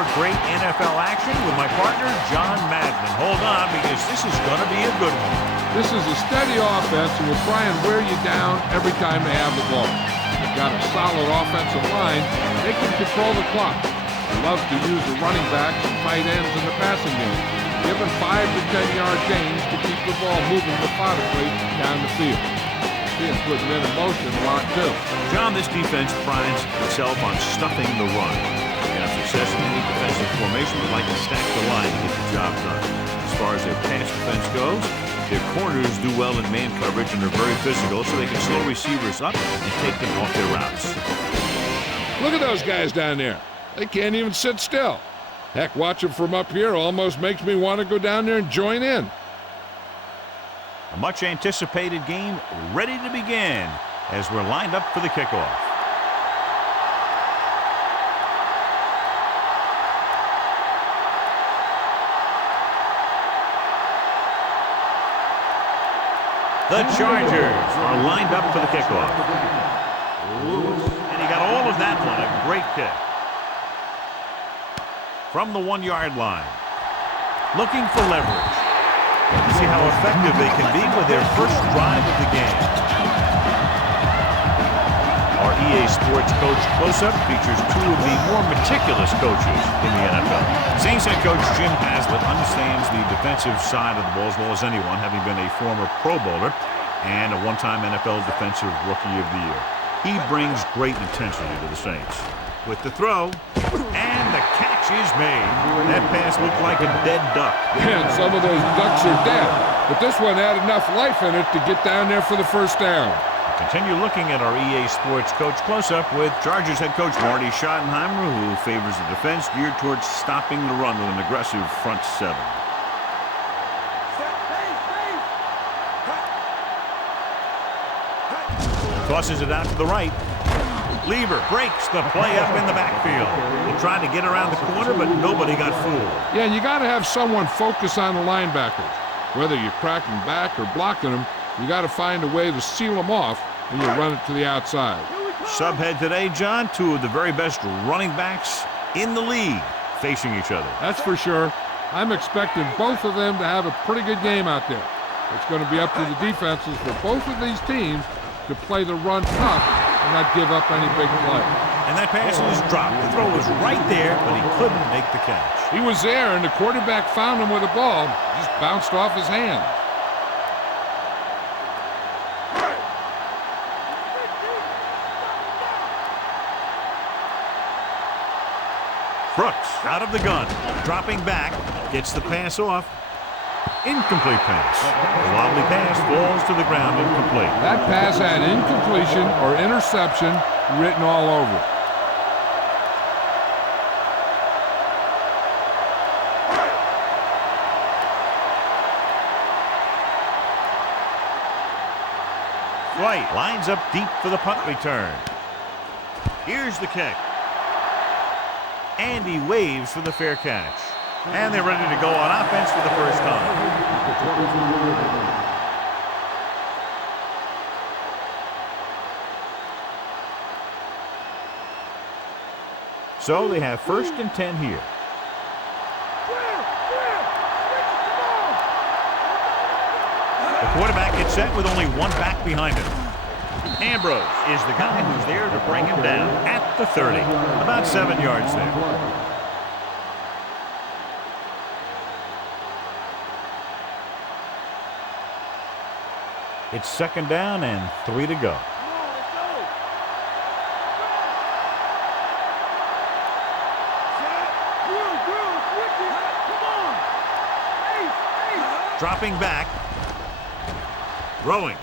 more great NFL action with my partner, John Madden. And hold on, because this is going to be a good one. This is a steady offense and will try and wear you down every time they have the ball. They've got a solid offensive line. They can control the clock. They love to use the running backs and tight ends in the passing game, giving 5 to 10-yard gains to keep the ball moving methodically down the field. It's putting it in motion a lot, too. John, this defense prides itself on stuffing the run. To have success in any defensive formation, they like to stack the line to get the job done. As far as their pass defense goes, their corners do well in man coverage and are very physical, so they can slow receivers up and take them off their routes. Look at those guys down there. They can't even sit still. Heck, watching from up here almost makes me want to go down there and join in. A much-anticipated game ready to begin as we're lined up for the kickoff. The Chargers are lined up for the kickoff. And he got all of that one, a great kick. From the 1-yard line. Looking for leverage. To see how effective they can be with their first drive of the game. Our EA Sports Coach Close-Up features 2 of the more meticulous coaches in the NFL. Saints head coach Jim Haslett understands the defensive side of the ball as well as anyone, having been a former Pro Bowler and a one-time NFL Defensive Rookie of the Year. He brings great intensity to the Saints. With the throw, and the catch is made. That pass looked like a dead duck. Yeah, and some of those ducks are dead. But this one had enough life in it to get down there for the first down. Continue looking at our EA Sports Coach Close-Up with Chargers head coach Marty Schottenheimer, who favors a defense geared towards stopping the run with an aggressive front 7. Tosses it out to the right. Lever breaks the play up in the backfield. We'll try to get around the corner, but nobody got fooled. Yeah, and you got to have someone focus on the linebackers. Whether you're cracking back or blocking them, you got to find a way to seal them off when you run it to the outside. Subhead today, John, 2 of the very best running backs in the league facing each other. That's for sure. I'm expecting both of them to have a pretty good game out there. It's going to be up to the defenses for both of these teams to play the run tough and not give up any big play. And that pass is dropped. The throw was right there, but he couldn't make the catch. He was there, and the quarterback found him with a ball. Just bounced off his hand. Brooks out of the gun, dropping back, gets the pass off. Incomplete pass. The wobbly pass falls to the ground incomplete. That pass had incompletion or interception written all over it. White lines up deep for the punt return. Here's the kick. And he waves for the fair catch. And they're ready to go on offense for the first time. So they have 1st and 10 here. The quarterback gets set with only 1 back behind him. Ambrose is the guy who's there to bring him down at the 30. About 7 yards there. It's 2nd down and 3 to go. Dropping back. Throwing.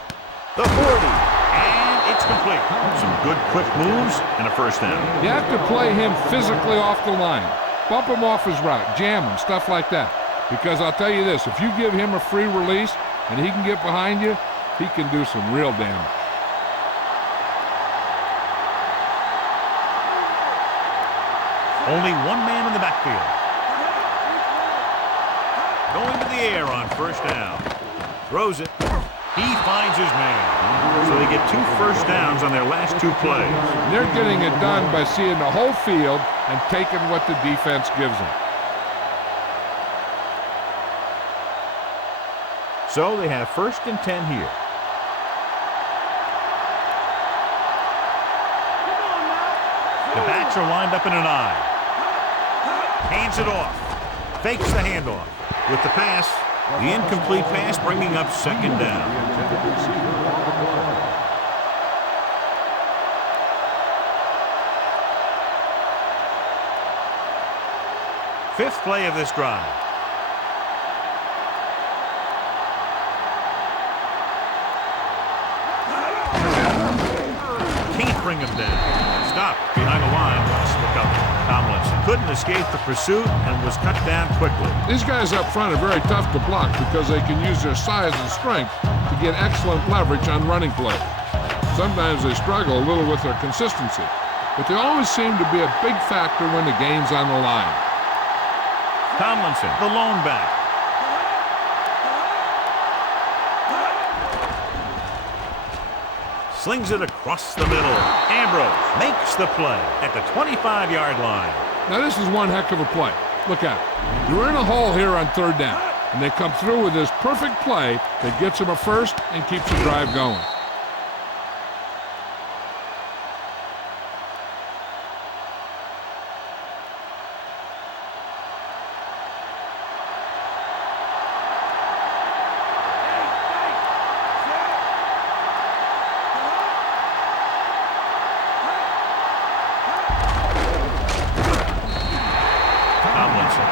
The 40. And it's complete. Some good quick moves and a first down. You have to play him physically off the line. Bump him off his route. Jam him. Stuff like that. Because I'll tell you this. If you give him a free release and he can get behind you, he can do some real damage. Only 1 man in the backfield. Going to the air on first down. Throws it. He finds his man. So they get 2 first downs on their last 2 plays. They're getting it done by seeing the whole field and taking what the defense gives them. So they have 1st and 10 here. The backs are lined up in an I. Hands it off. Fakes the handoff. With the pass, the incomplete pass bringing up 2nd down. Fifth play of this drive. Can't bring him down. Stopped behind the line. Lost the cover. Tomlinson couldn't escape the pursuit and was cut down quickly. These guys up front are very tough to block because they can use their size and strength to get excellent leverage on running plays. Sometimes they struggle a little with their consistency, but they always seem to be a big factor when the game's on the line. Tomlinson, the lone back. Slings it across the middle. Ambrose makes the play at the 25-yard line. Now this is one heck of a play. Look at it. You're in a hole here on 3rd down, and they come through with this perfect play that gets them a first and keeps the drive going.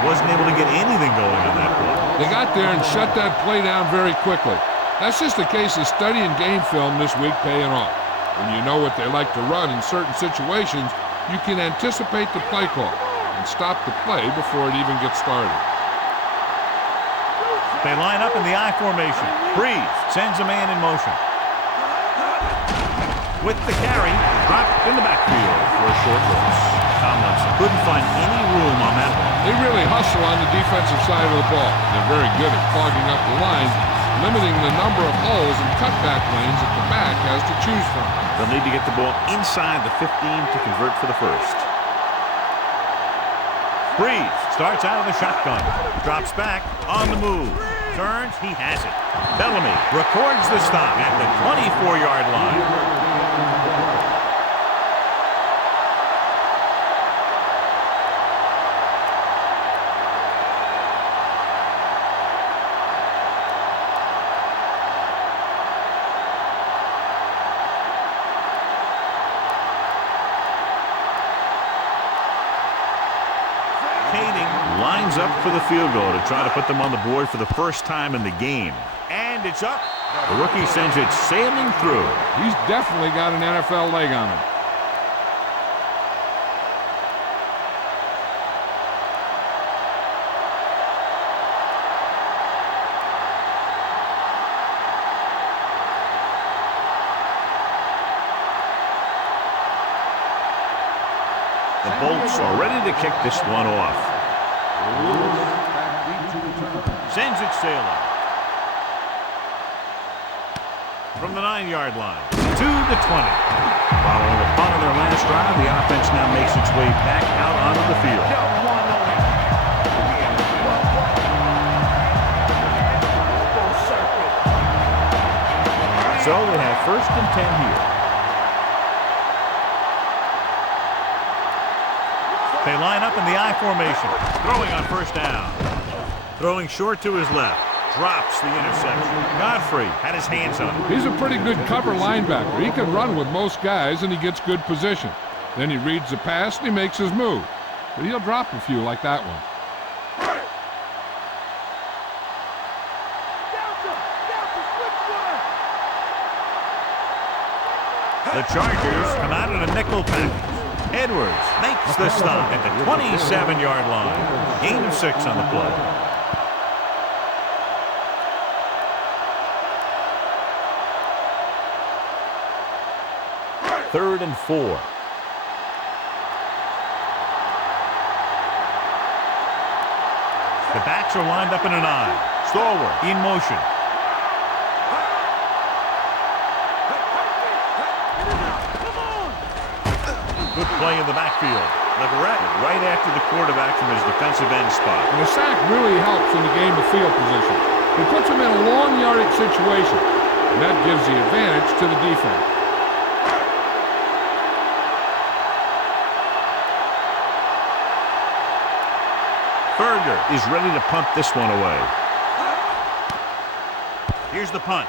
Wasn't able to get anything going on that play. They got there and shut that play down very quickly. That's just a case of studying game film this week paying off. When you know what they like to run in certain situations, you can anticipate the play call and stop the play before it even gets started. They line up in the I formation. Breeze sends a man in motion. With the carry, dropped in the backfield for a short loss. Tomlinson couldn't find any room on that one. They really hustle on the defensive side of the ball. They're very good at clogging up the line, limiting the number of holes and cutback lanes that the back has to choose from. They'll need to get the ball inside the 15 to convert for the first. Breeze starts out of the shotgun. Drops back on the move. Turns, he has it. Bellamy records the stop at the 24-yard line. Lines up for the field goal to try to put them on the board for the first time in the game. And it's up. The rookie sends it sailing through. He's definitely got an NFL leg on him. The Bolts are ready to kick this one off. Sends it sailing. From the 9-yard line to the 20. Following the punt of their last drive, the offense now makes its way back out onto the field. So they have 1st and 10 here. They line up in the I formation. Throwing on 1st down. Throwing short to his left. Drops the interception. Godfrey had his hands on it. He's a pretty good cover linebacker. He can run with most guys, and he gets good position. Then he reads the pass, and he makes his move. But he'll drop a few like that one. The Chargers come out in a nickel package. Edwards makes the stop at the 27-yard line. Gain of 6 on the play. Third and 4. The backs are lined up in an I. Stallworth in motion. Good play in the backfield. Leverett right after the quarterback from his defensive end spot. And the sack really helps in the game of field position. It puts them in a long yardage situation, and that gives the advantage to the defense. Berger is ready to punt this one away. Here's the punt.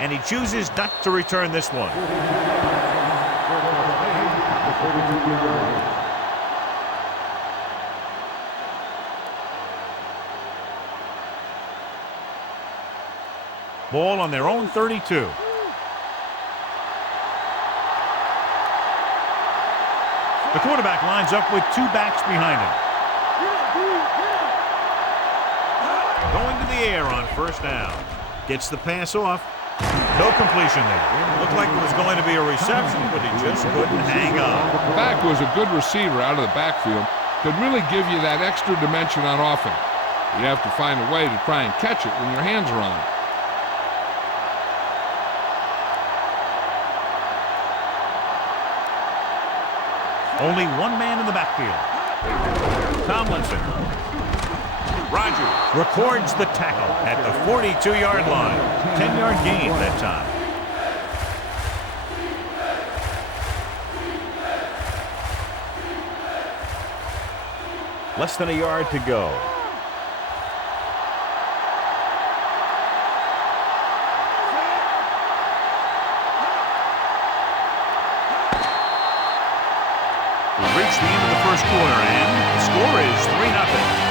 And he chooses not to return this one. Ball on their own 32. The quarterback lines up with two backs behind him. Going to the air on first down. Gets the pass off. No completion there. Looked like it was going to be a reception, but he just couldn't hang on. The back was a good receiver out of the backfield. Could really give you that extra dimension on offense. You have to find a way to try and catch it when your hands are on it. Only one man in the backfield. Tomlinson. Rogers records the tackle at the 42-yard line. 10-yard gain that time. Less than a yard to go. We've reached the end of the first quarter, and the score is 3-0.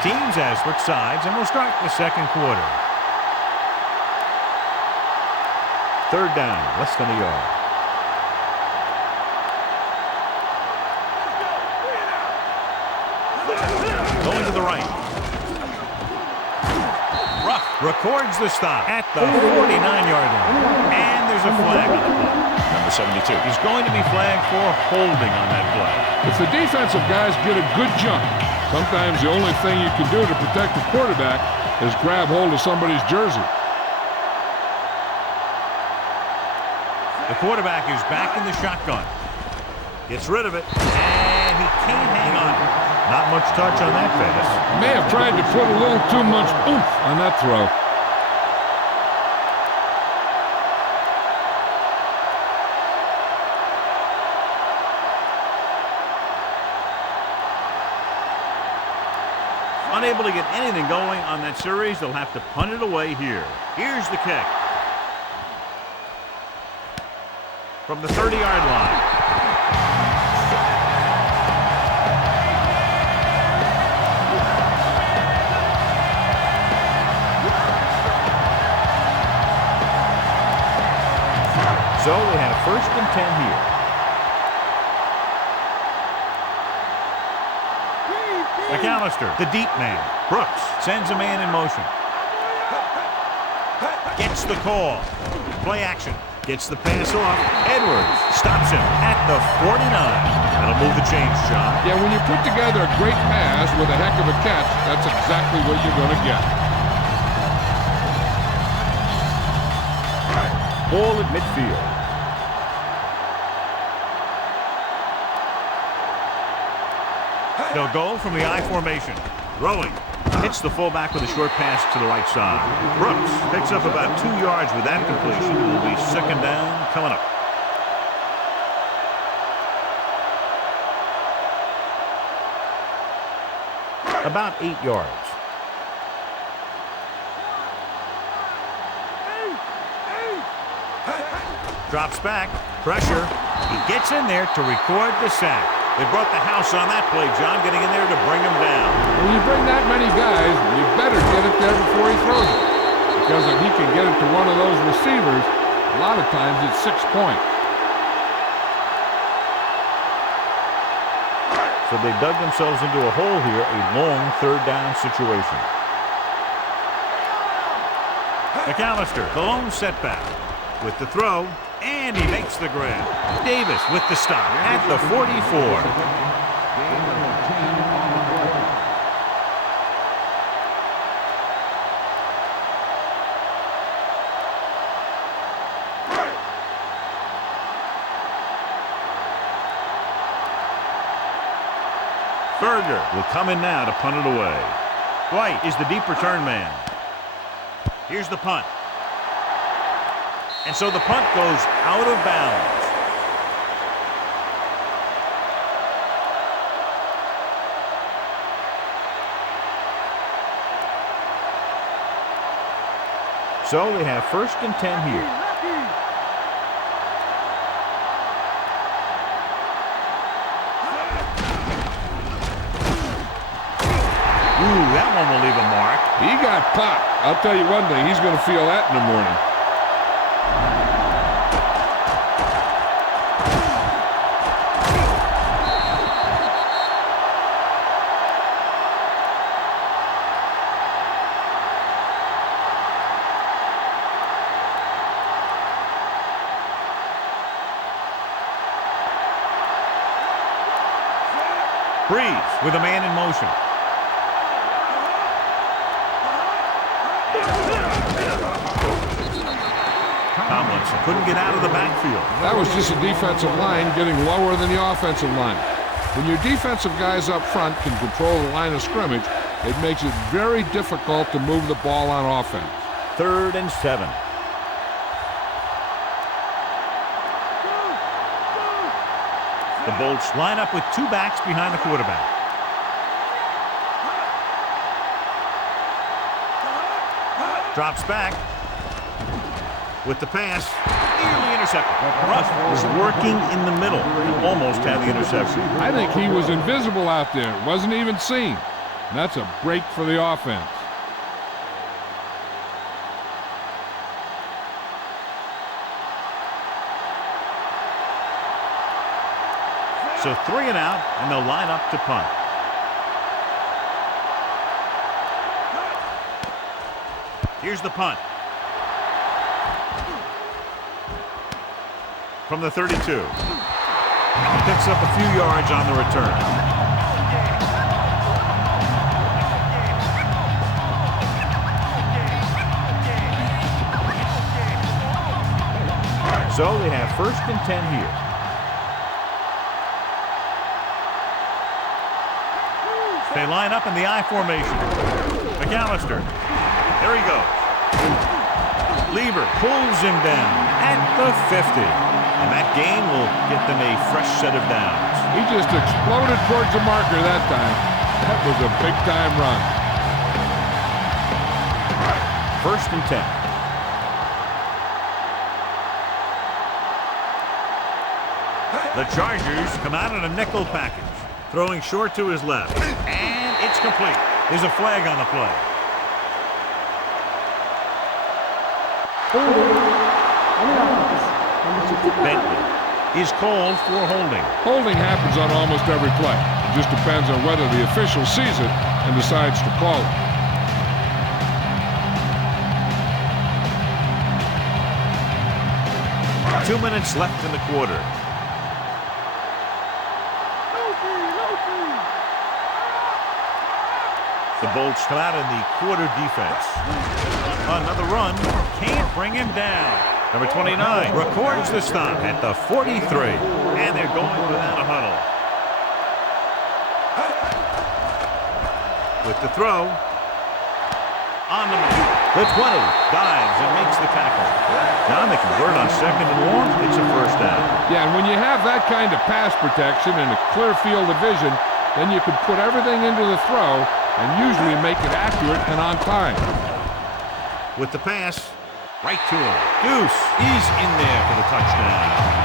Teams as switch sides, and we'll start the second quarter. Third down, less than a yard. Going to the right. Ruff records the stop at the 49-yard line. And there's a flag on the play. Number 72. He's going to be flagged for holding on that play. If the defensive guys get a good jump, sometimes the only thing you can do to protect the quarterback is grab hold of somebody's jersey. The quarterback is back in the shotgun. Gets rid of it, and he can't hang on. Not much touch on that pass. May have tried to put a little too much oomph on that throw. Unable to get anything going on that series, they'll have to punt it away here. Here's the kick. From the 30-yard line. So they have first and 10 here. McAllister, the deep man. Brooks sends a man in motion. Gets the call. Play action. Gets the pass off. Edwards stops him at the 49. That'll move the chains, John. Yeah, when you put together a great pass with a heck of a catch, that's exactly what you're going to get. Ball at midfield. They'll go from the I formation. Throwing. Hits the fullback with a short pass to the right side. Brooks picks up about 2 yards with that completion. It will be second down coming up. About 8 yards. Drops back. Pressure. He gets in there to record the sack. They brought the house on that play, John, getting in there to bring him down. When you bring that many guys, you better get it there before he throws it. Because if he can get it to one of those receivers, a lot of times it's 6 points. So they dug themselves into a hole here, a long third down situation. McAllister, the lone setback with the throw. And he makes the grab. Davis with the stop at the 44. Berger will come in now to punt it away. White is the deep return man. Here's the punt. And so the punt goes out of bounds. So they have 1st and 10 here. Ooh, that one will leave a mark. He got popped. I'll tell you one thing, he's going to feel that in the morning. Breeze with a man in motion. Tomlinson couldn't get out of the backfield. That was just a defensive line getting lower than the offensive line. When your defensive guys up front can control the line of scrimmage, it makes it very difficult to move the ball on offense. 3rd and 7. The Bolts line up with 2 backs behind the quarterback. Drops back with the pass. Nearly intercepted. Ruff was working in the middle. He almost had the interception. I think he was invisible out there. Wasn't even seen. And that's a break for the offense. So 3 and out, and they'll line up to punt. Here's the punt. From the 32. Picks up a few yards on the return. So they have 1st and 10 here. They line up in the I formation. McAllister. There he goes. Lieber pulls him down at the 50. And that gain will get them a fresh set of downs. He just exploded towards the marker that time. That was a big-time run. 1st and 10. The Chargers come out in a nickel package. Throwing short to his left. And it's complete. There's a flag on the play. Bentley is called for holding. Holding happens on almost every play. It just depends on whether the official sees it and decides to call it. Two minutes left in the quarter. The Bolts come out in the quarter defense. Another run. Can't bring him down. Number 29 records the stop at the 43. And they're going without a huddle. With the throw. On the move. The 20 dives and makes the tackle. Now they convert on 2nd and long. It's a 1st down. Yeah, and when you have that kind of pass protection and a clear field of vision, then you can put everything into the throw and usually make it accurate and on time. With the pass, right to him. Deuce is in there for the touchdown.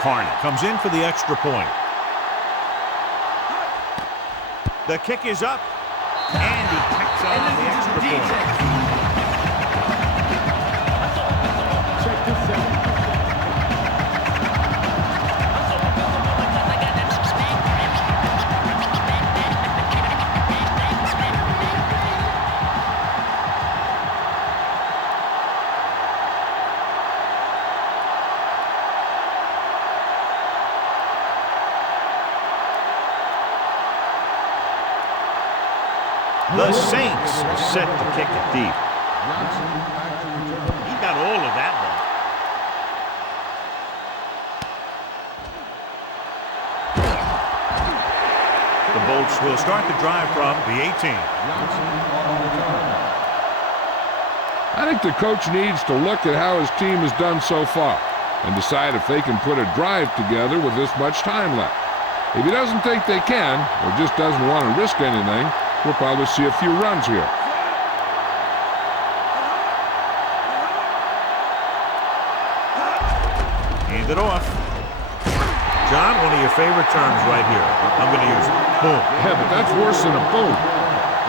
Carney comes in for the extra point. The kick is up, and he kicks out on the extra point. The Saints set to kick it deep. He got all of that one. The Bolts will start the drive from the 18. I think the coach needs to look at how his team has done so far and decide if they can put a drive together with this much time left. If he doesn't think they can, or just doesn't want to risk anything, we'll probably see a few runs here. Hand it off. John, one of your favorite terms right here. I'm going to use it. Boom. Yeah, but that's worse than a boom.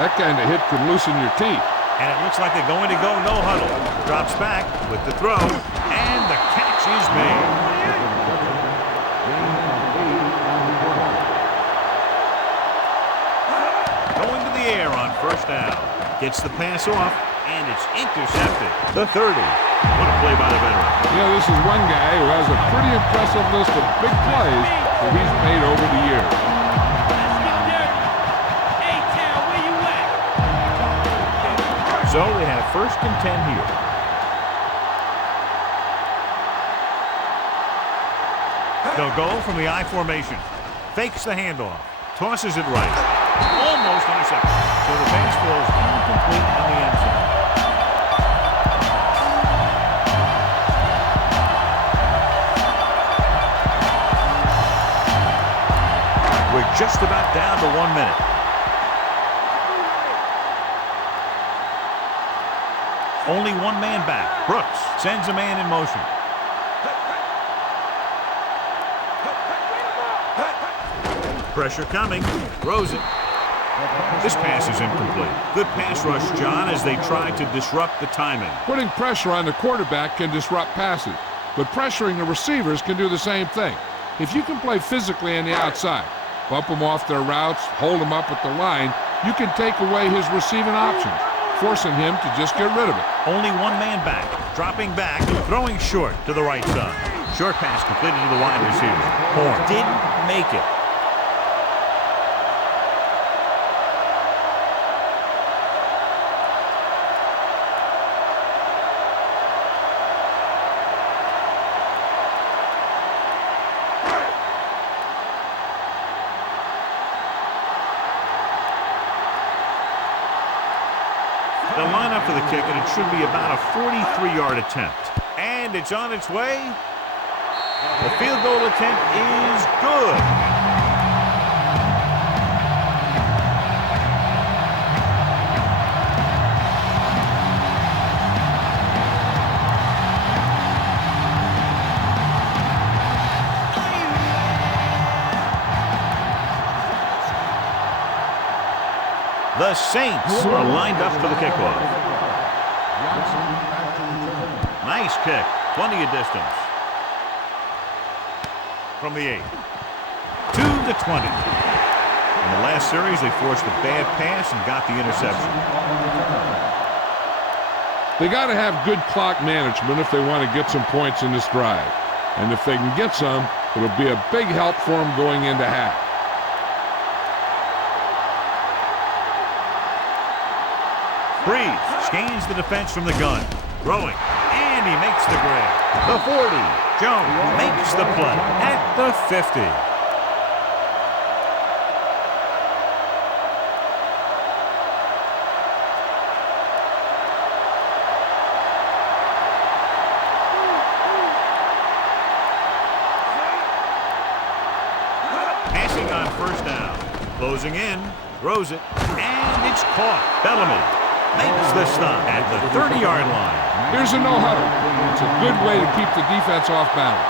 That kind of hit can loosen your teeth. And it looks like they're going to go no huddle. Drops back with the throw, and the catch is made. Going to the air on first down. Gets the pass off, and it's intercepted. The 30. What a play by the veteran. You know, this is one guy who has a pretty impressive list of big plays that he's made over the years. So they have first and 10 here. They'll go from the I formation. Fakes the handoff. Tosses it right. Almost intercepted. So the pass falls incomplete in the end zone. We're just about down to 1 minute. Only one man back. Brooks sends a man in motion. Pressure coming. Throws it. This pass is incomplete. Good pass rush, John, as they try to disrupt the timing. Putting pressure on the quarterback can disrupt passes, but pressuring the receivers can do the same thing. If you can play physically on the outside, bump them off their routes, hold them up at the line, you can take away his receiving options, forcing him to just get rid of it. Only one man back. Dropping back, throwing short to the right side. Short pass completed to the wide receiver. Horn didn't make it. The lineup for the kick, and it should be about a 43-yard attempt. And it's on its way. The field goal attempt is good. The Saints are lined up for the kickoff. Nice kick. Plenty of distance. From the 8. To the 20. In the last series, they forced a bad pass and got the interception. They got to have good clock management if they want to get some points in this drive. And if they can get some, it'll be a big help for them going into half. Breeze scans the defense from the gun. Throwing. And he makes the grab. The 40. Jones makes the play at the 50. Passing on first down. Closing in. Throws it. And it's caught. Bellamy makes the stop at the 30-yard line. Here's a no-huddle. It's a good way to keep the defense off balance.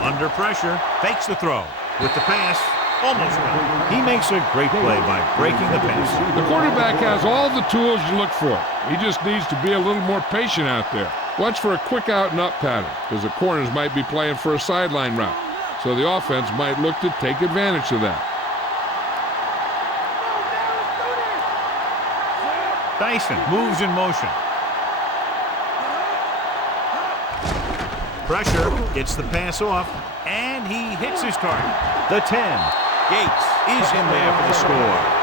Under pressure, fakes the throw. With the pass, almost done. He makes a great play by breaking the pass. The quarterback has all the tools you look for. He just needs to be a little more patient out there. Watch for a quick out and up pattern, because the corners might be playing for a sideline route. So the offense might look to take advantage of that. Dyson moves in motion. Pressure, gets the pass off, and he hits his target. The 10. Gates is in there for the score.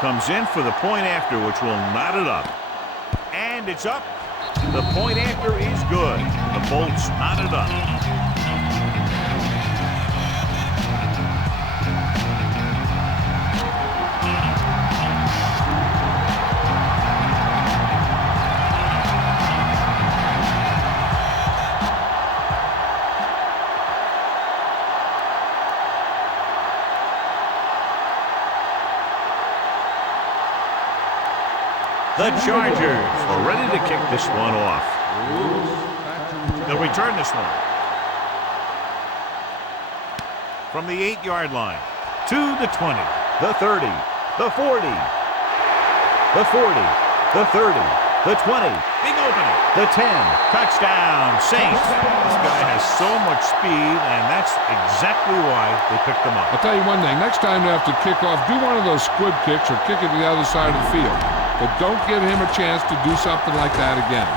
Comes in for the point after, which will knot it up. And it's up. The point after is good. The Bolts knot it up. The Chargers are ready to kick this one off. They'll return this one. From the 8-yard line to the 20, the 30, the 40, the 40, the 30, the 20. Big opening. The 10. Touchdown, Saints. This guy has so much speed, and that's exactly why they picked him up. I'll tell you one thing. Next time they have to kick off, do one of those squib kicks or kick it to the other side of the field. But don't give him a chance to do something like that again.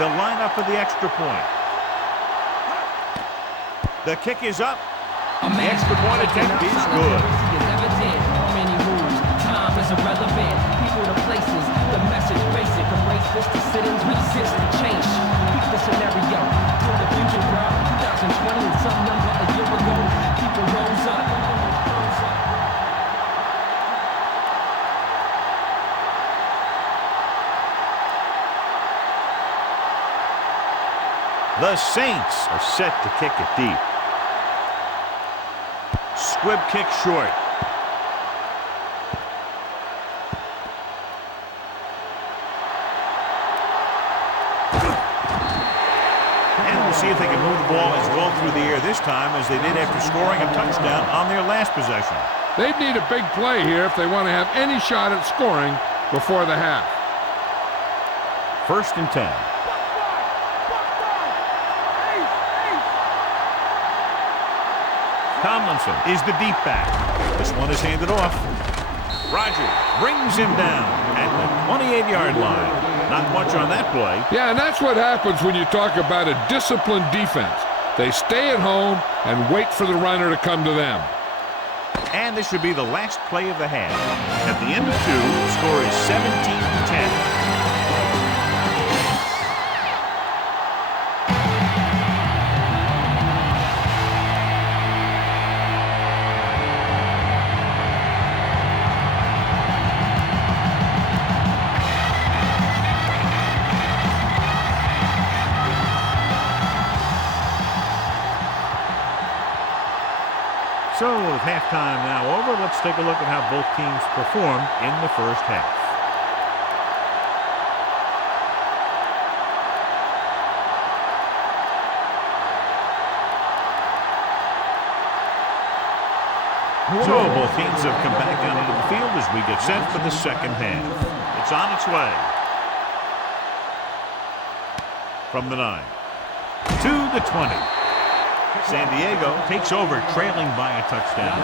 They'll line up for the extra point. The kick is up. The extra point attempt is good. Many moves, time is irrelevant. People to places, the message basic. Erase this to sit-ins, resist the change. Keep the scenario for the future, bro. 2020 and some number a year ago. People rose up. The Saints are set to kick it deep. Squib kick short. And we'll see if they can move the ball as well through the air this time as they did after scoring a touchdown on their last possession. They'd need a big play here if they want to have any shot at scoring before the half. 1st and 10. Tomlinson is the deep back. This one is handed off. Rogers brings him down at the 28-yard line. Not much on that play. Yeah, and that's what happens when you talk about a disciplined defense. They stay at home and wait for the runner to come to them. And this should be the last play of the half. At the end of 2, the score is 17-10. So with halftime now over, let's take a look at how both teams performed in the first half. So both teams have come back out into the field as we get set for the second half. It's on its way. From the 9 to the 20. San Diego takes over, trailing by a touchdown.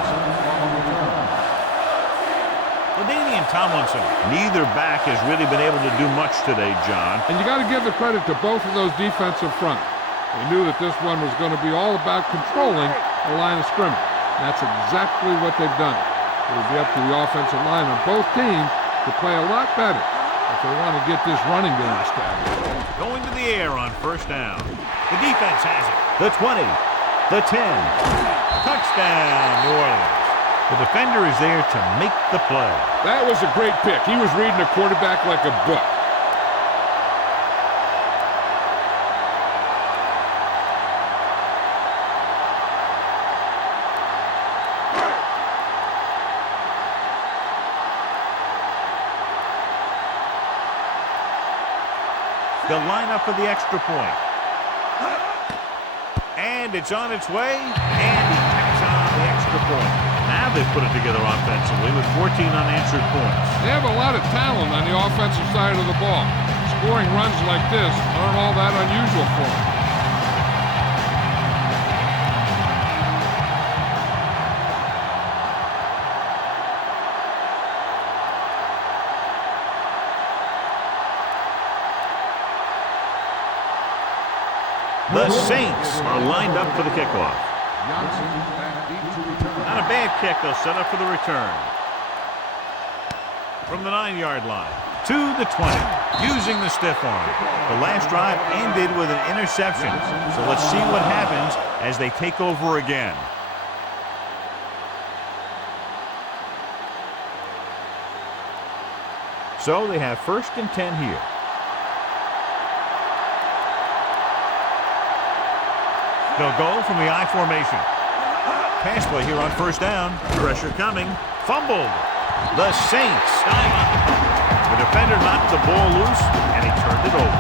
LaDainian Tomlinson. Neither back has really been able to do much today, John. And you got to give the credit to both of those defensive fronts. They knew that this one was going to be all about controlling the line of scrimmage. And that's exactly what they've done. It'll be up to the offensive line on both teams to play a lot better if they want to get this running game established. Going to the air on 1st down. The defense has it. The 20. The 10. Touchdown, New Orleans. The defender is there to make the play. That was a great pick. He was reading the quarterback like a book. They'll line up for the extra point. And it's on its way, and he tacks on the extra point. Now they've put it together offensively with 14 unanswered points. They have a lot of talent on the offensive side of the ball. Scoring runs like this aren't all that unusual for them. The Saints are lined up for the kickoff. Not a bad kick. They'll set up for the return. From the 9-yard line to the 20, using the stiff arm. The last drive ended with an interception. So let's see what happens as they take over again. So they have 1st and 10 here. They'll go from the I formation. Pass play here on 1st down. Pressure coming. Fumbled. The Saints dive on the fumble. The defender knocked the ball loose, and he turned it over.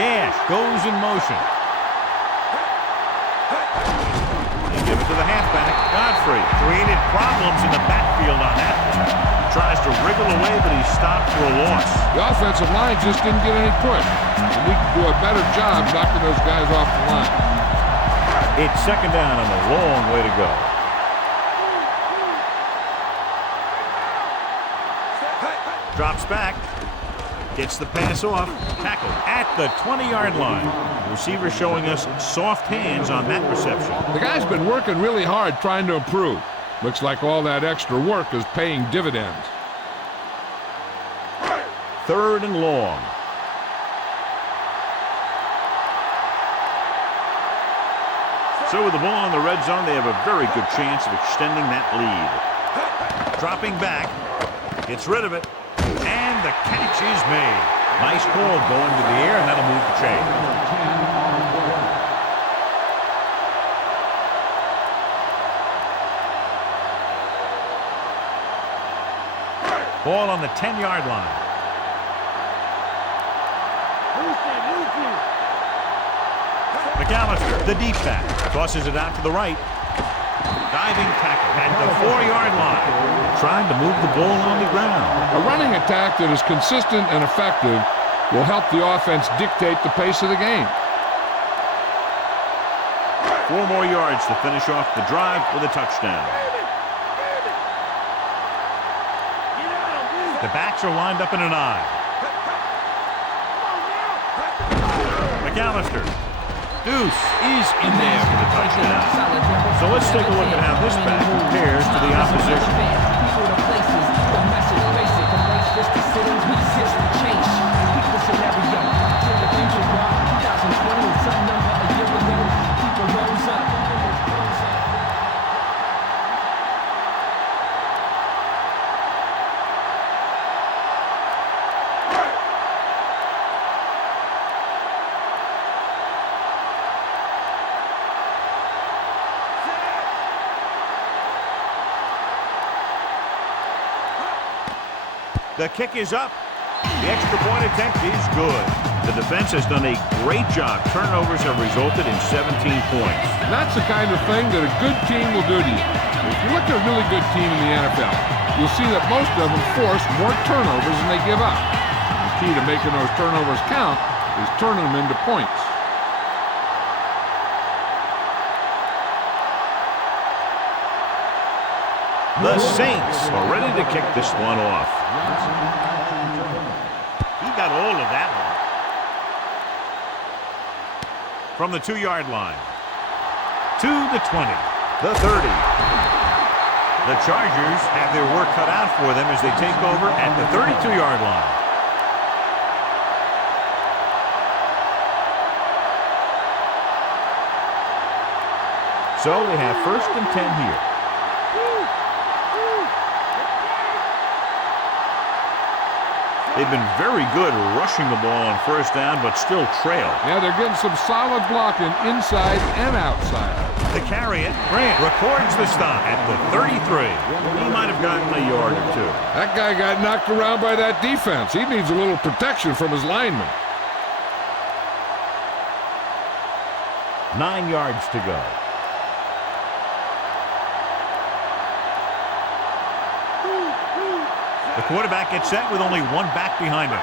Gash goes in motion. They give it to the halfback, Godfrey. Created problems in the backfield on that one. Tries to wriggle away, but he's stopped for a loss. The offensive line just didn't get any push. And we can do a better job knocking those guys off the line. It's 2nd down and a long way to go. Drops back. Gets the pass off. Tackled at the 20-yard line. The receiver showing us soft hands on that reception. The guy's been working really hard trying to improve. Looks like all that extra work is paying dividends. 3rd and long. So with the ball in the red zone, they have a very good chance of extending that lead. Dropping back. Gets rid of it. And the catch is made. Nice call going to the air, and that'll move the chain. Ball on the 10-yard line. McAllister, the deep back, tosses it out to the right. Diving tackle at the 4-yard line. Trying to move the ball on the ground. A running attack that is consistent and effective will help the offense dictate the pace of the game. 4 more yards to finish off the drive with a touchdown. The backs are lined up in an I. McAllister. Deuce is in there for the touchdown. So let's take a look at how this back compares to the opposition. The kick is up. The extra point attempt is good. The defense has done a great job. Turnovers have resulted in 17 points. That's the kind of thing that a good team will do to you. If you look at a really good team in the NFL, you'll see that most of them force more turnovers than they give up. The key to making those turnovers count is turning them into points. The Saints are ready to kick this one off. He got all of that one. From the 2-yard line to the 20, the 30. The Chargers have their work cut out for them as they take over at the 32-yard line. So they have 1st and 10 here. They've been very good rushing the ball on first down, but still trail. Yeah, they're getting some solid blocking inside and outside. To carry it, Grant records the stop at the 33. He might have gotten a yard or two. That guy got knocked around by that defense. He needs a little protection from his linemen. 9 yards to go. The quarterback gets set with only one back behind him.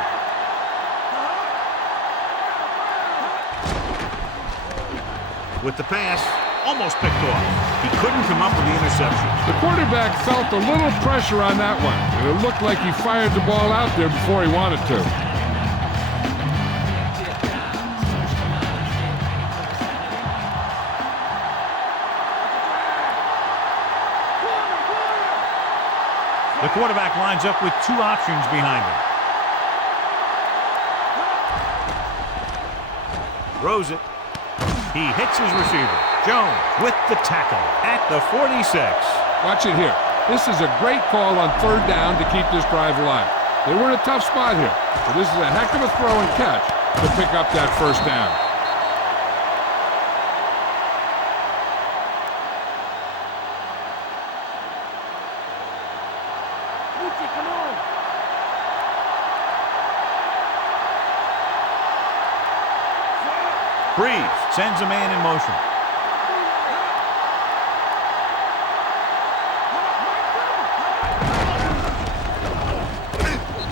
With the pass, almost picked off. He couldn't come up with the interception. The quarterback felt a little pressure on that one, and it looked like he fired the ball out there before he wanted to. The quarterback lines up with 2 options behind him. Throws it. He hits his receiver. Jones with the tackle at the 46. Watch it here. This is a great call on third down to keep this drive alive. They were in a tough spot here, but this is a heck of a throw and catch to pick up that first down. Breeze sends a man in motion.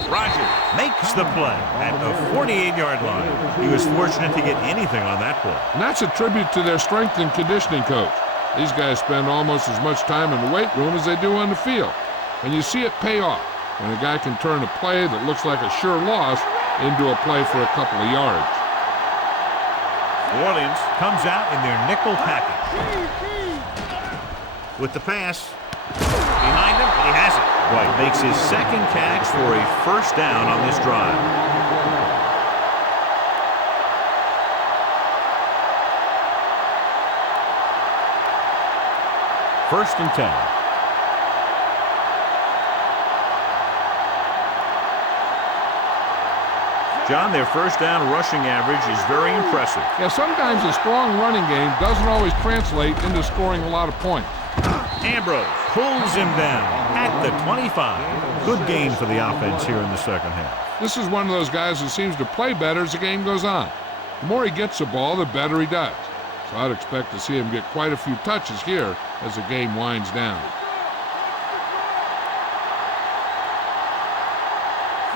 Rogers makes the play at the 48-yard line. He was fortunate to get anything on that play. And that's a tribute to their strength and conditioning coach. These guys spend almost as much time in the weight room as they do on the field. And you see it pay off when a guy can turn a play that looks like a sure loss into a play for a couple of yards. New Orleans comes out in their nickel package. With the pass. Behind him, and he has it. White makes his second catch for a first down on this drive. First and 10. John, their first down rushing average is very impressive. Yeah, sometimes a strong running game doesn't always translate into scoring a lot of points. Ambrose pulls him down at the 25. Good gain for the offense here in the second half. This is one of those guys who seems to play better as the game goes on. The more he gets the ball, the better he does. So I'd expect to see him get quite a few touches here as the game winds down.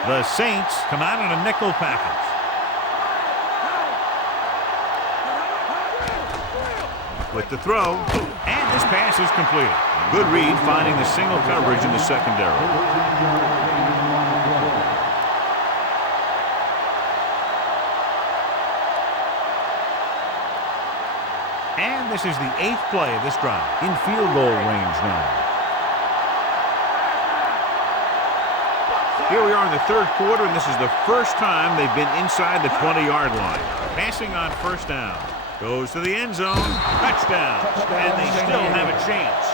The Saints come out in a nickel package. With the throw, and this pass is completed. Good read finding the single coverage in the secondary. And this is the 8th play of this drive. In field goal range now. Here we are in the third quarter, and this is the first time they've been inside the 20-yard line. Passing on first down. Goes to the end zone. Touchdown. And they still have a chance.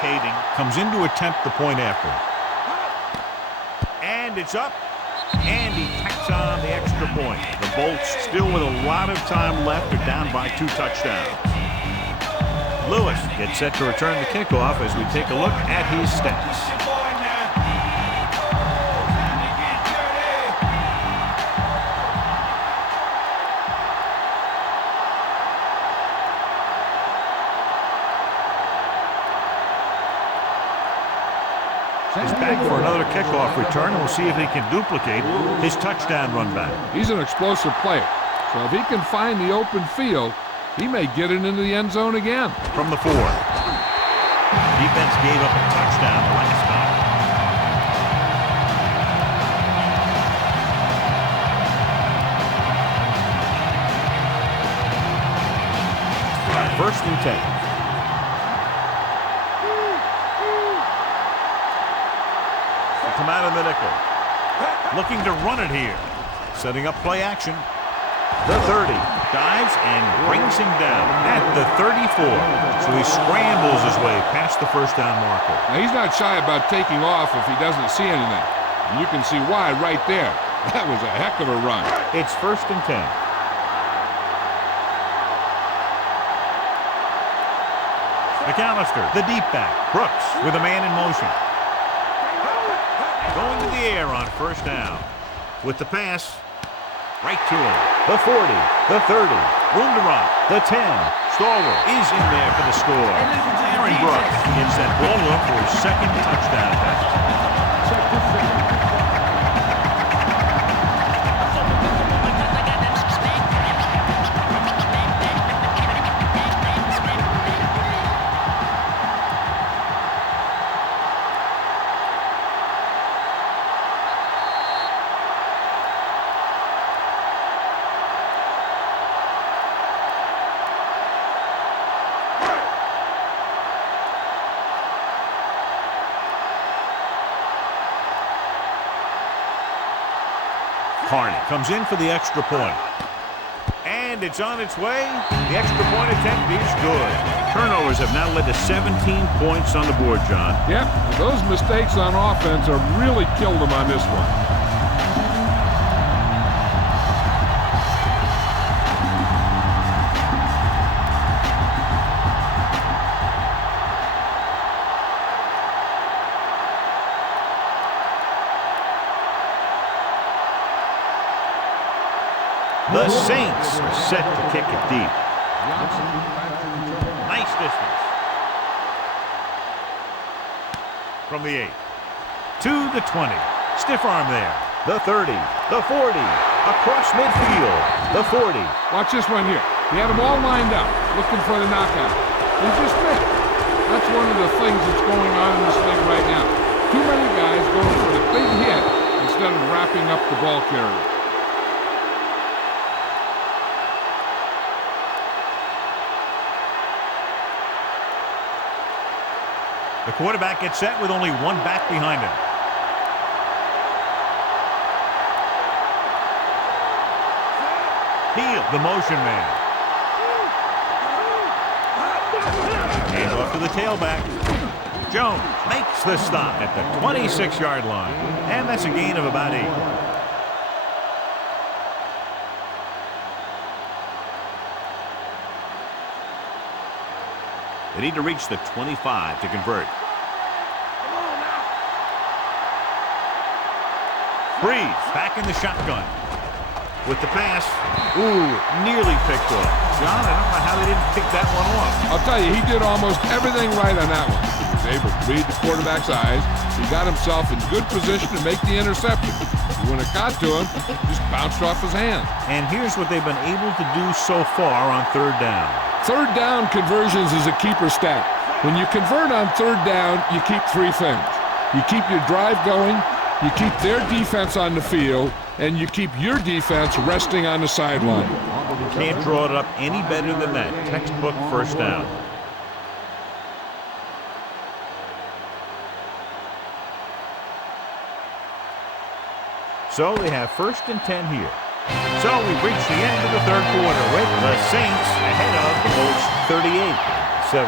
Kading comes in to attempt the point after. And it's up. And he tacks on the extra point. The Bolts still with a lot of time left. They're down by 2 touchdowns. Lewis gets set to return the kickoff as we take a look at his stats. He's back for another kickoff return, and we'll see if he can duplicate his touchdown run back. He's an explosive player, so if he can find the open field, he may get it into the end zone again. From the 4. Defense gave up a touchdown the last time. First and 10. Come out of in the nickel. Looking to run it here. Setting up play action. The 30. Dives and brings him down at the 34. So he scrambles his way past the first down marker. Now, he's not shy about taking off if he doesn't see anything. And you can see why right there. That was a heck of a run. It's 1st and 10. McAllister, the deep back. Brooks with a man in motion. Going to the air on 1st down. With the pass, right to him. The 40, the 30, room to run. The 10, Stallworth is in there for the score. Aaron Brooks gets that ball up for his 2nd touchdown pass. Carney comes in for the extra point. And it's on its way. The extra point attempt is good. Turnovers have now led to 17 points on the board, John. Yep, those mistakes on offense have really killed them on this one. The Saints are set to kick it deep. Nice distance. From the 8. To the 20. Stiff arm there. The 30. The 40. Across midfield. The 40. Watch this one here. He had them all lined up, looking for the knockout. He just missed. That's one of the things that's going on in this league right now. Too many guys going for the big hit instead of wrapping up the ball carrier. The quarterback gets set with only one back behind him. Heel, the motion man. Hand off to the tailback. Jones makes the stop at the 26-yard line. And that's a gain of about 8. They need to reach the 25 to convert. Breeze back in the shotgun. With the pass. Ooh, nearly picked off. John, I don't know how they didn't pick that one off. I'll tell you, he did almost everything right on that one. He was able to read the quarterback's eyes. He got himself in good position to make the interception. When it got to him, it just bounced off his hand. And here's what they've been able to do so far on 3rd down. 3rd down conversions is a keeper stat. When you convert on 3rd down, you keep 3 things. You keep your drive going, you keep their defense on the field, and you keep your defense resting on the sideline. You can't draw it up any better than that. Textbook 1st down. So they have 1st and 10 here. So we've reached the end of the 3rd quarter with the Saints ahead of the Colts 38-17.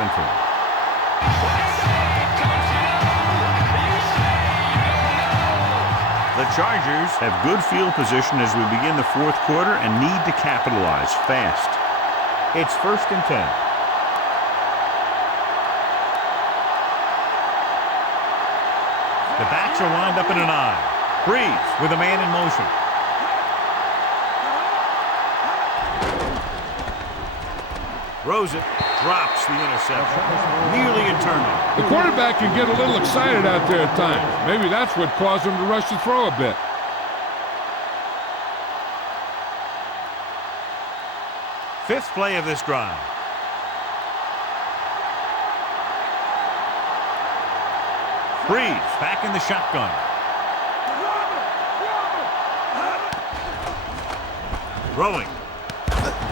The Chargers have good field position as we begin the 4th quarter and need to capitalize fast. It's 1st and 10. The backs are lined up in an I. Breeze with a man in motion. Throws it, drops the interception. Nearly a turnover. The quarterback can get a little excited out there at times. Maybe that's what caused him to rush the throw a bit. Fifth play of this drive. Breeze back in the shotgun. Throwing.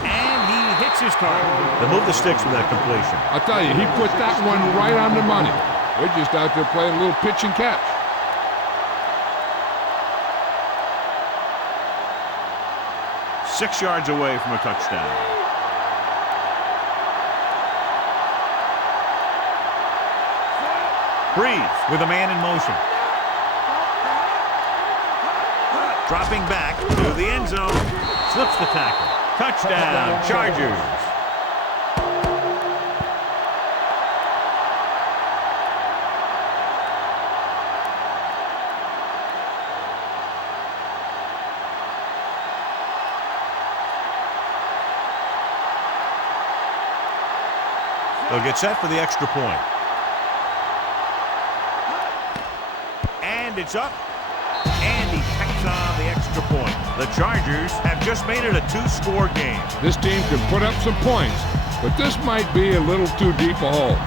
And he hits his target. They move the sticks with that completion. I'll tell you, he put that one right on the money. They're just out there playing a little pitch and catch. 6 yards away from a touchdown. Breeze with a man in motion. Dropping back to the end zone. Slips the tackle. Touchdown, Chargers. They'll get set for the extra point. And it's up. And he tacks on the extra point. The Chargers have just made it a 2-score game. This team can put up some points, but this might be a little too deep a hole.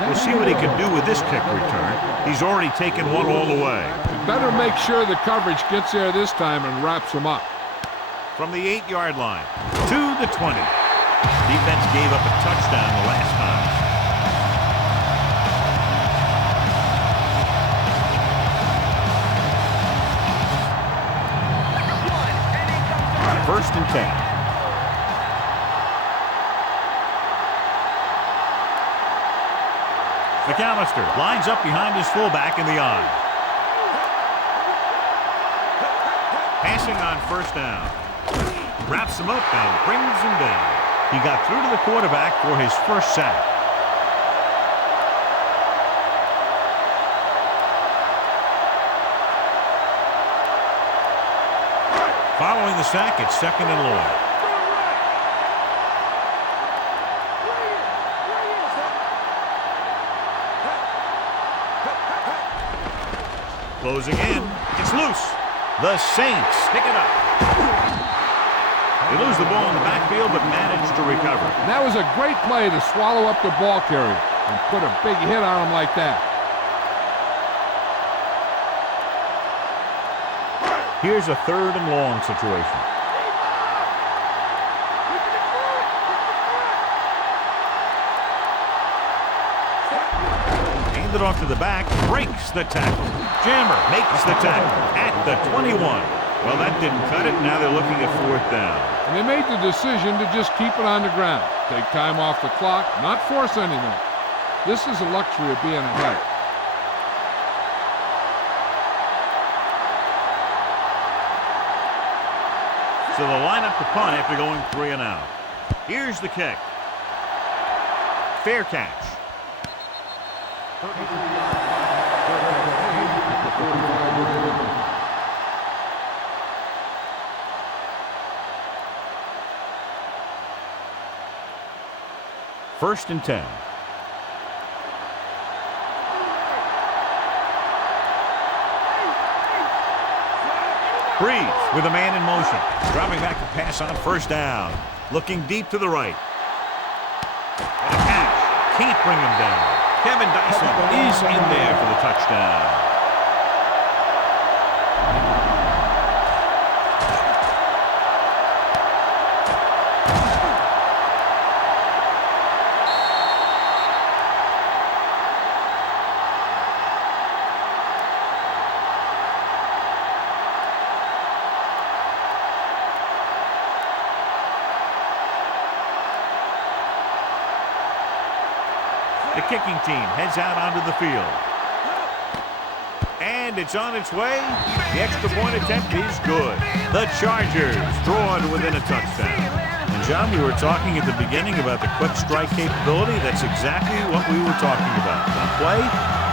We'll see what he can do with this kick return. He's already taken one all the way. You better make sure the coverage gets there this time and wraps him up. From the 8-yard line to the 20. Defense gave up a touchdown the last time. First and 10. McAllister lines up behind his fullback in the I. Passing on first down. Wraps him up and brings him down. He got through to the quarterback for his first sack. Following the sack, it's 2nd and long. Closing in. It's loose. The Saints pick it up. They lose the ball in the backfield, but manage to recover. And that was a great play to swallow up the ball carrier and put a big hit on him like that. Here's a 3rd and long situation. Handed off to the back, breaks the tackle. Jammer makes the tackle at the 21. Well, that didn't cut it. Now they're looking at 4th down. And they made the decision to just keep it on the ground. Take time off the clock, not force anything. This is a luxury of being ahead. So they'll line up the punt after going 3 and out. Here's the kick. Fair catch. First and 10. Breeze with a man in motion. Dropping back to pass on first down. Looking deep to the right. And a catch. Can't bring him down. Kevin Dyson is in there for the touchdown. The kicking team heads out onto the field. And it's on its way. The extra point attempt is good. The Chargers draw it within a touchdown. And John, we were talking at the beginning about the quick strike capability. That's exactly what we were talking about. One play,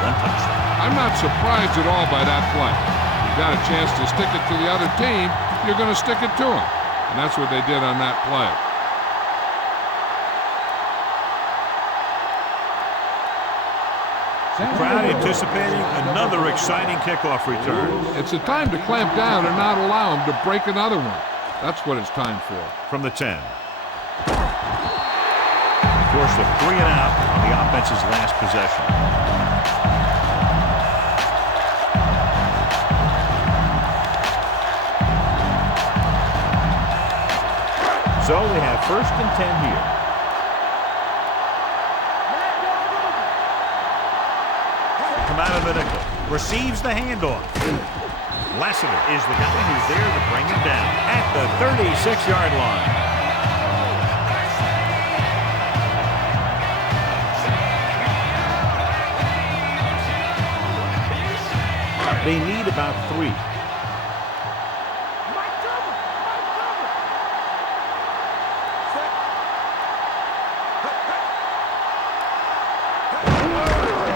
one touchdown. I'm not surprised at all by that play. You got a chance to stick it to the other team, you're going to stick it to them. And that's what they did on that play. The crowd anticipating another exciting kickoff return. It's a time to clamp down and not allow them to break another one. That's what it's time for. From the 10. Of course, a 3 and out on the offense's last possession. So they have 1st and 10 here. Come out of the nickel. Receives the handoff. Lassiter is the guy who's there to bring him down at the 36-yard line. They need about 3.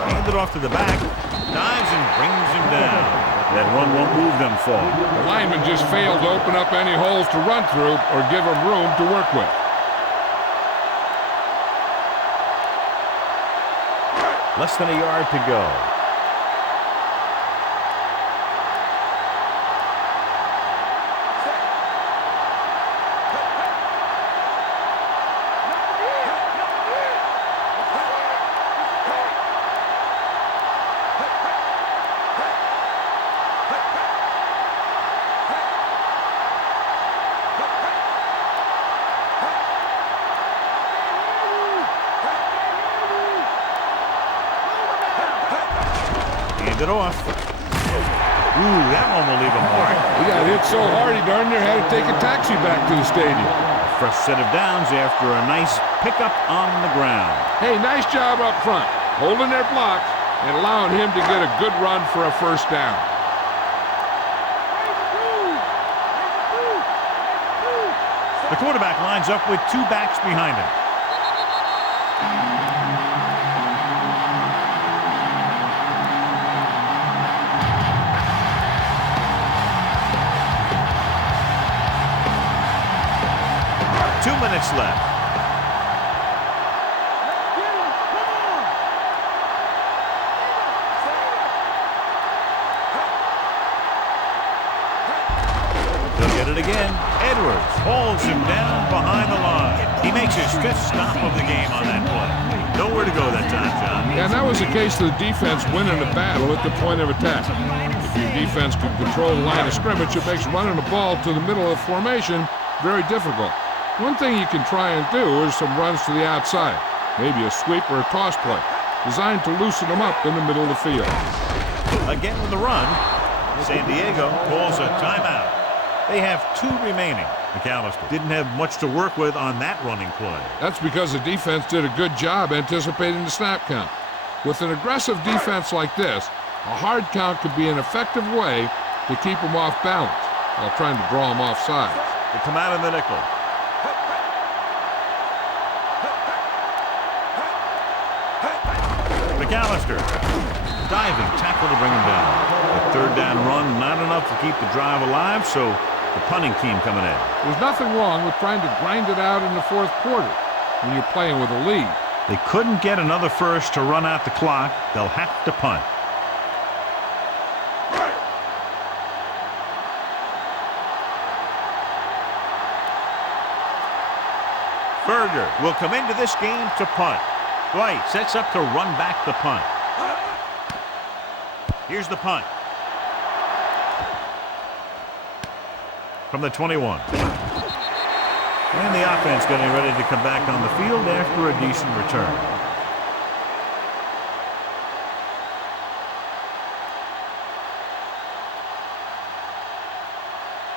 Hand it off to the back. Dives and brings him down. That run won't move them far. The lineman just failed to open up any holes to run through or give him room to work with. Less than a yard to go. It off. Ooh, that one will leave a mark. He got hit so hard he darn near had to take a taxi back to the stadium. Fresh set of downs after a nice pickup on the ground. Hey, nice job up front, holding their blocks and allowing him to get a good run for a 1st down. The quarterback lines up with 2 backs behind him. Minutes left. They'll get it again. Edwards holds him down behind the line. He makes his 5th stop of the game on that play. Nowhere to go that time, John. Yeah, and that was the case of the defense winning a battle at the point of attack. If your defense can control the line of scrimmage, it makes running the ball to the middle of the formation very difficult. One thing you can try and do is some runs to the outside, maybe a sweep or a toss play, designed to loosen them up in the middle of the field. Again with the run, San Diego calls a timeout. They have 2 remaining. McAllister didn't have much to work with on that running play. That's because the defense did a good job anticipating the snap count. With an aggressive defense like this, a hard count could be an effective way to keep them off balance while trying to draw them off sides. They come out of the nickel. McAllister, diving tackle to bring him down. A 3rd down run, not enough to keep the drive alive, so the punting team coming in. There's nothing wrong with trying to grind it out in the 4th quarter when you're playing with a lead. They couldn't get another 1st to run out the clock. They'll have to punt. Berger will come into this game to punt. Dwight sets up to run back the punt. Here's the punt. From the 21. And the offense getting ready to come back on the field after a decent return.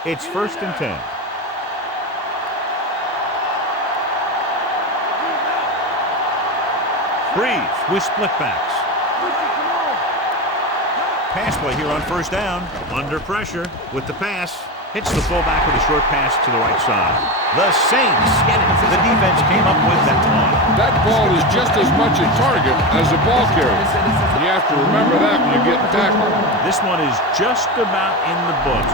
It's 1st and 10. Breeze with split backs. Pass play here on 1st down. Under pressure with the pass. Hits the fullback with a short pass to the right side. The Saints get it. The defense came up with that one. That ball is just as much a target as a ball carrier. You have to remember that when you're getting tackled. This one is just about in the books.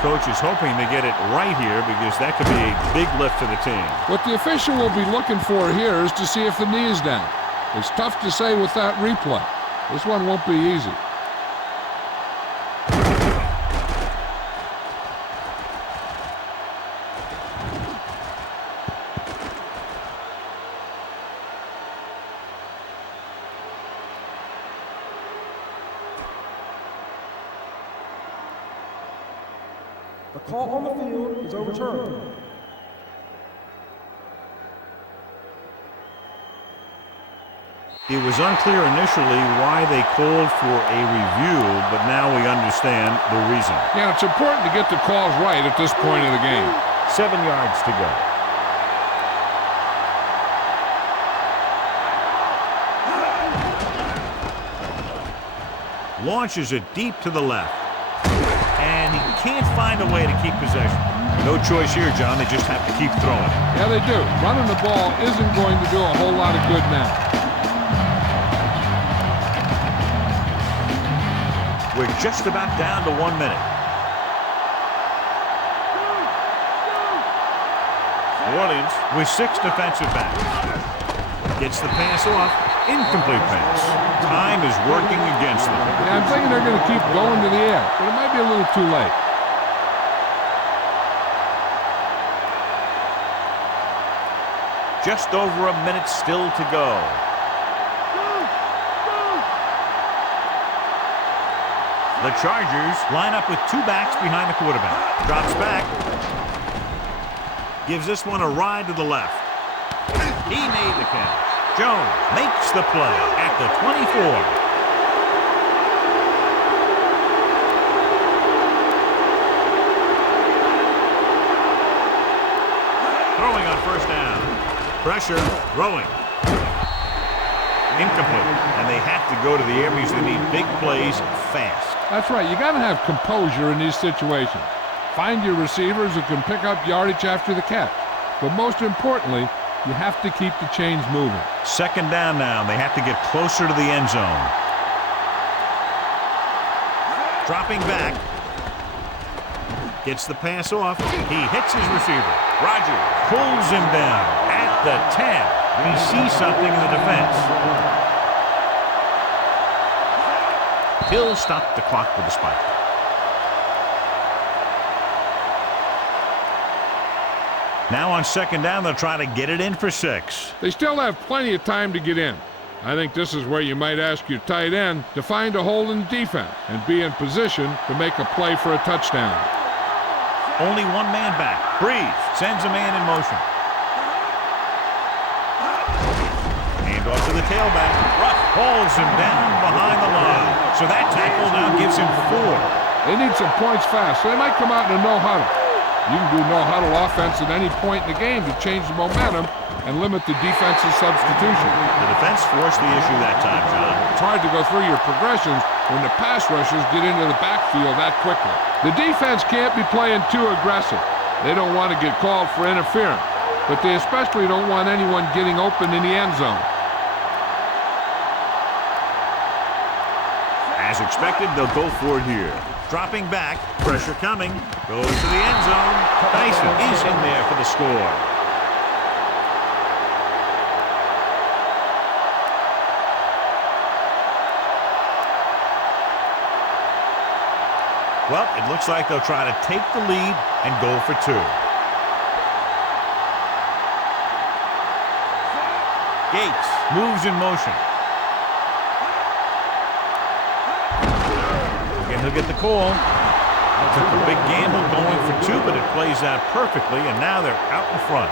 Coach is hoping to get it right here because that could be a big lift to the team. What the official will be looking for here is to see if the knee is down. It's tough to say with that replay. This one won't be easy. The call on the field is overturned. It was unclear initially why they called for a review, but now we understand the reason. Yeah, it's important to get the calls right at this point of the game. 7 yards to go. Launches it deep to the left. And he can't find a way to keep possession. No choice here, John. They just have to keep throwing. Yeah, they do. Running the ball isn't going to do a whole lot of good now. We're just about down to 1 minute. New Orleans with 6 defensive backs. Gets the pass off. Incomplete pass. Time is working against them. Yeah, I'm thinking they're going to keep going to the air, but it might be a little too late. Just over a minute still to go. The Chargers line up with 2 backs behind the quarterback. Drops back. Gives this one a ride to the left. He made the catch. Jones makes the play at the 24. Throwing on first down. Pressure, throwing. Incomplete. And they have to go to the air because they need big plays fast. That's right. You got to have composure in these situations. Find your receivers who can pick up yardage after the catch. But most importantly, you have to keep the chains moving. Second down now. They have to get closer to the end zone. Dropping back. Gets the pass off. He hits his receiver. Rodgers pulls him down at the 10. We see something in the defense. Hill stopped the clock with a spike. Now on second down, they'll try to get it in for 6. They still have plenty of time to get in. I think this is where you might ask your tight end to find a hole in the defense and be in position to make a play for a touchdown. Only 1 man back. Breeze sends a man in motion. Hand off to the tailback. Ruff pulls him down behind the line. So that tackle now gives him 4. They need some points fast, so they might come out in a no-huddle. You can do no-huddle offense at any point in the game to change the momentum and limit the defense's substitution. The defense forced the issue that time, John. It's hard to go through your progressions when the pass rushers get into the backfield that quickly. The defense can't be playing too aggressive. They don't want to get called for interference, but they especially don't want anyone getting open in the end zone. As expected, they'll go for it here. Dropping back, pressure coming, goes to the end zone. Dyson is in there for the score. Well, it looks like they'll try to take the lead and go for 2. Gates moves in motion. He'll get the call. Took a big gamble going for 2, but it plays out perfectly, and now they're out in front.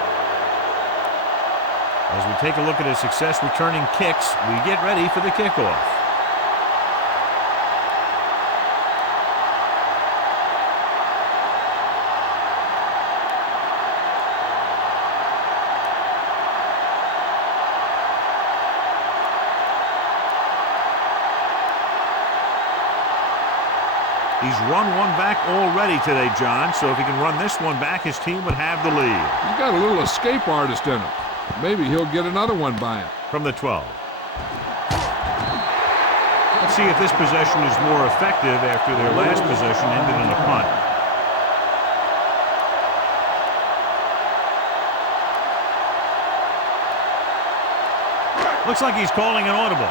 As we take a look at his success returning kicks, we get ready for the kickoff. He's run one back already today, John, so if he can run this one back, his team would have the lead. He's got a little escape artist in him. Maybe he'll get another one by him. From the 12. Let's see if this possession is more effective after their last possession ended in a punt. Looks like he's calling an audible.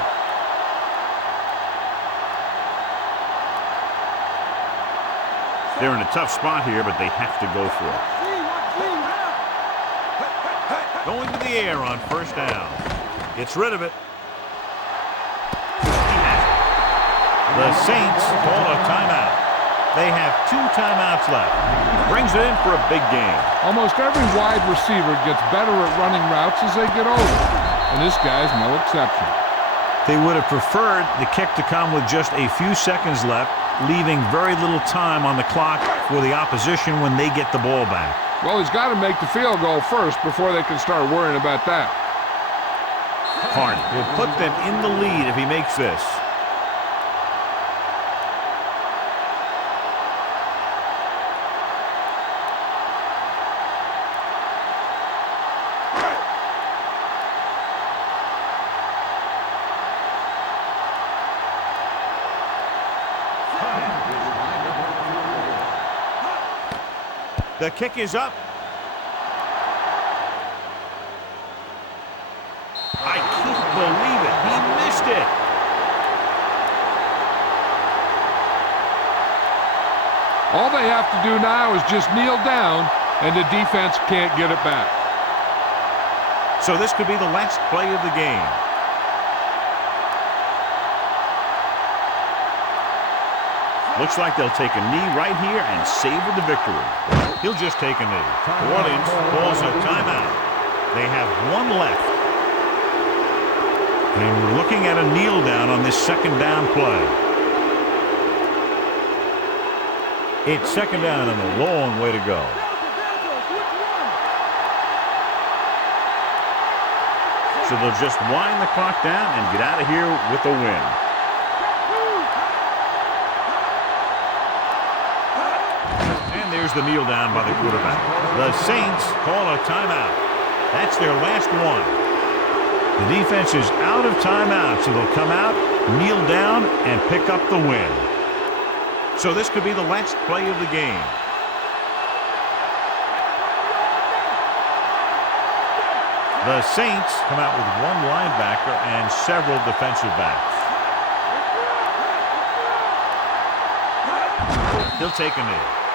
They're in a tough spot here, but they have to go for it. Going to the air on first down. Gets rid of it. The Saints call a timeout. They have 2 timeouts left. Brings it in for a big game. Almost every wide receiver gets better at running routes as they get older, and this guy's no exception. They would have preferred the kick to come with just a few seconds left, leaving very little time on the clock for the opposition when they get the ball back. Well, he's got to make the field goal first before they can start worrying about that. Hart will put them in the lead if he makes this. The kick is up. I can't believe it. He missed it. All they have to do now is just kneel down, and the defense can't get it back. So this could be the last play of the game. Looks like they'll take a knee right here and savor the victory. He'll just take a knee. New Orleans calls a timeout. They have one left. And we're looking at a kneel down on this second down play. It's second down and a long way to go. So they'll just wind the clock down and get out of here with a win. There's the kneel down by the quarterback. The Saints call a timeout. That's their last one. The defense is out of timeout, so they'll come out, kneel down, and pick up the win. So this could be the last play of the game. The Saints come out with one linebacker and several defensive backs. He'll take a knee.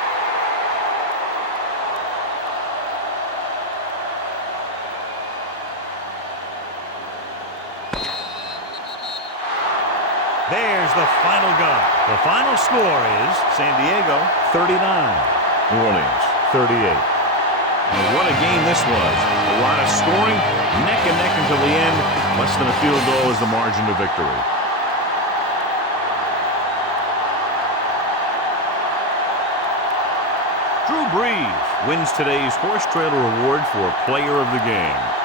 There's the final gun. The final score is San Diego 39, New Orleans 38. And what a game this was. A lot of scoring, neck and neck until the end. Less than a field goal is the margin of victory. Drew Brees wins today's Horse Trailer Award for Player of the Game.